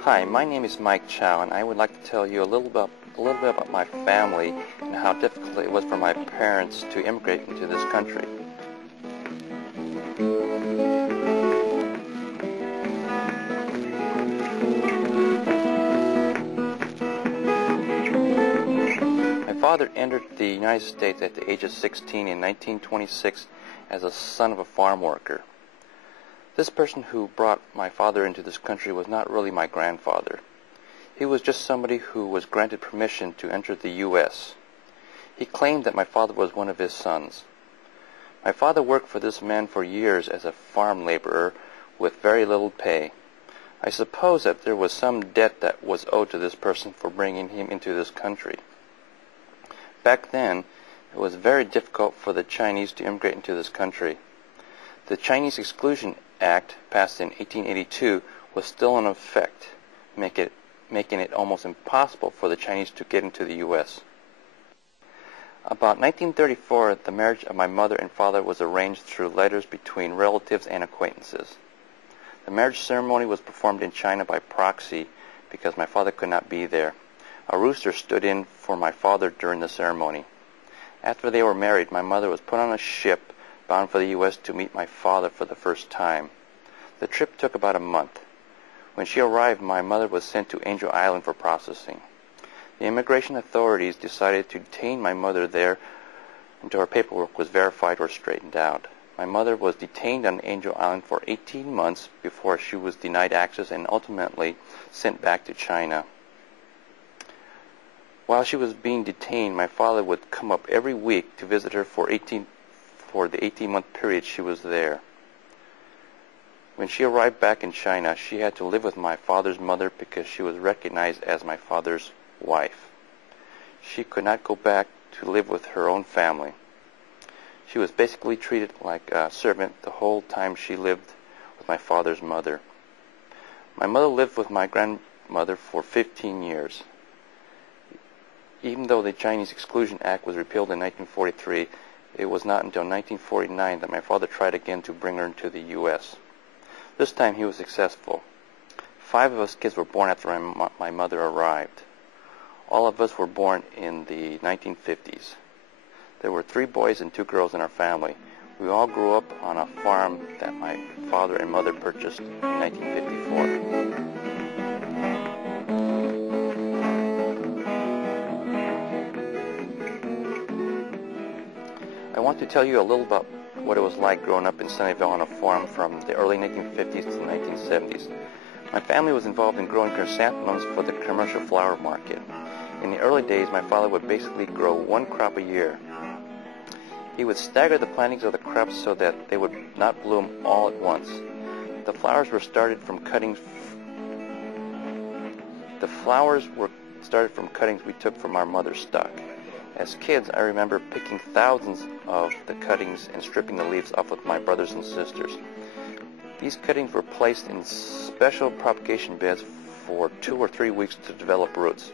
Hi, my name is Mike Chow, and I would like to tell you a little bit about my family and how difficult it was for my parents to immigrate into this country. My father entered the United States at the age of 16 in 1926 as a son of a farm worker. This person who brought my father into this country was not really my grandfather. He was just somebody who was granted permission to enter the U.S. He claimed that my father was one of his sons. My father worked for this man for years as a farm laborer with very little pay. I suppose that there was some debt that was owed to this person for bringing him into this country. Back then, it was very difficult for the Chinese to immigrate into this country. The Chinese Exclusion Act, passed in 1882, was still in effect, making it almost impossible for the Chinese to get into the U.S. About 1934, the marriage of my mother and father was arranged through letters between relatives and acquaintances. The marriage ceremony was performed in China by proxy because my father could not be there. A rooster stood in for my father during the ceremony. After they were married, my mother was put on a ship bound for the U.S. to meet my father for the first time. The trip took about a month. When she arrived, my mother was sent to Angel Island for processing. The immigration authorities decided to detain my mother there until her paperwork was verified or straightened out. My mother was detained on Angel Island for 18 months before she was denied access and ultimately sent back to China. While she was being detained, my father would come up every week to visit her for the 18-month period she was there. When she arrived back in China, she had to live with my father's mother because she was recognized as my father's wife. She could not go back to live with her own family. She was basically treated like a servant the whole time she lived with my father's mother. My mother lived with my grandmother for 15 years. Even though the Chinese Exclusion Act was repealed in 1943, it was not until 1949 that my father tried again to bring her into the U.S. This time he was successful. 5 of us kids were born after my mother arrived. All of us were born in the 1950s. There were 3 boys and 2 girls in our family. We all grew up on a farm that my father and mother purchased in 1954. I want to tell you a little about what it was like growing up in Sunnyvale on a farm from the early 1950s to the 1970s. My family was involved in growing chrysanthemums for the commercial flower market. In the early days, my father would basically grow 1 crop a year. He would stagger the plantings of the crops so that they would not bloom all at once. The flowers were started from cuttings we took from our mother's stock. As kids, I remember picking thousands of the cuttings and stripping the leaves off with my brothers and sisters. These cuttings were placed in special propagation beds for 2 or 3 weeks to develop roots.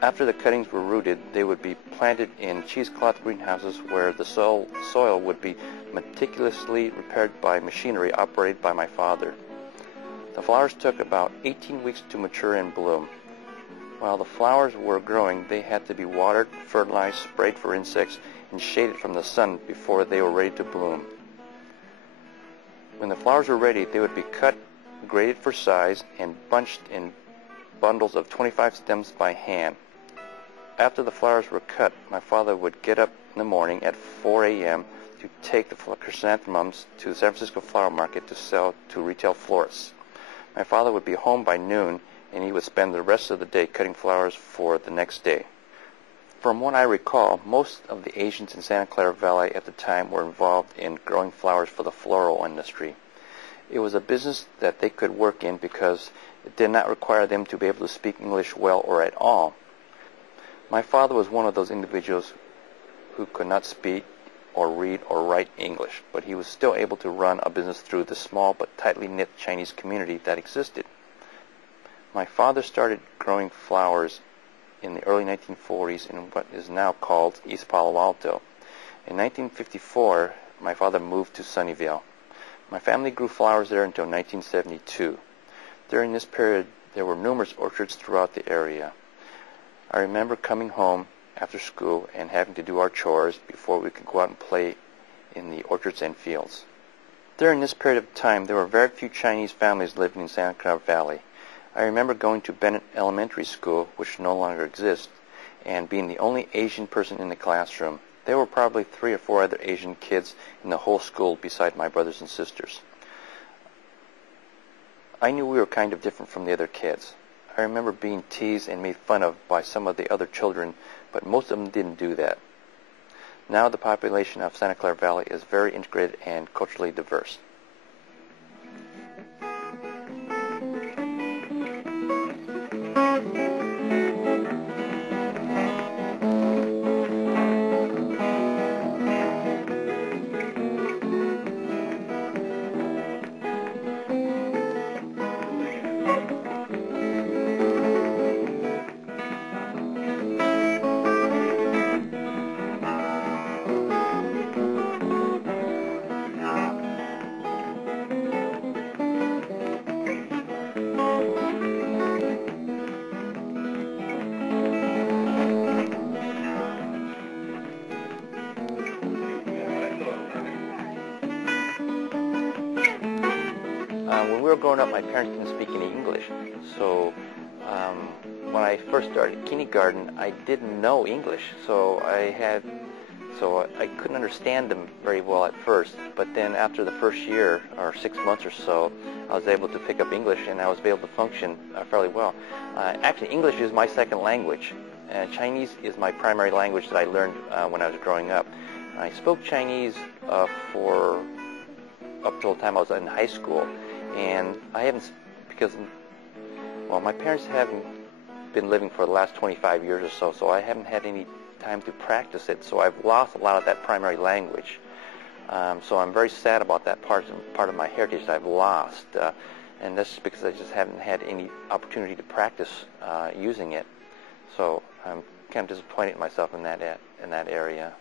After the cuttings were rooted, they would be planted in cheesecloth greenhouses where the soil would be meticulously prepared by machinery operated by my father. The flowers took about 18 weeks to mature and bloom. While the flowers were growing, they had to be watered, fertilized, sprayed for insects, and shaded from the sun before they were ready to bloom. When the flowers were ready, they would be cut, graded for size, and bunched in bundles of 25 stems by hand. After the flowers were cut, my father would get up in the morning at 4 a.m. to take the chrysanthemums to the San Francisco flower market to sell to retail florists. My father would be home by noon, and he would spend the rest of the day cutting flowers for the next day. From what I recall, most of the Asians in Santa Clara Valley at the time were involved in growing flowers for the floral industry. It was a business that they could work in because it did not require them to be able to speak English well or at all. My father was one of those individuals who could not speak or read or write English, but he was still able to run a business through the small but tightly knit Chinese community that existed. My father started growing flowers in the early 1940s in what is now called East Palo Alto, In 1954, my father moved to Sunnyvale. My family grew flowers there until 1972. During this period, there were numerous orchards throughout the area. I remember coming home after school and having to do our chores before we could go out and play in the orchards and fields. During this period of time, there were very few Chinese families living in Santa Clara Valley. I remember going to Bennett Elementary School, which no longer exists, and being the only Asian person in the classroom. There were probably 3 or 4 other Asian kids in the whole school beside my brothers and sisters. I knew we were kind of different from the other kids. I remember being teased and made fun of by some of the other children, but most of them didn't do that. Now the population of Santa Clara Valley is very integrated and culturally diverse. When we were growing up, my parents didn't speak any English, so when I first started kindergarten, I didn't know English, so I couldn't understand them very well at first. But then after the first year, or 6 months or so, I was able to pick up English, and I was able to function fairly well. Actually, English is my second language, and Chinese is my primary language that I learned when I was growing up. I spoke Chinese for up till the time I was in high school. And I haven't, because, well, my parents haven't been living for the last 25 years or so, so I haven't had any time to practice it, so I've lost a lot of that primary language. So I'm very sad about that part of my heritage that I've lost, and that's because I just haven't had any opportunity to practice using it. So I'm kind of disappointed in myself in that area.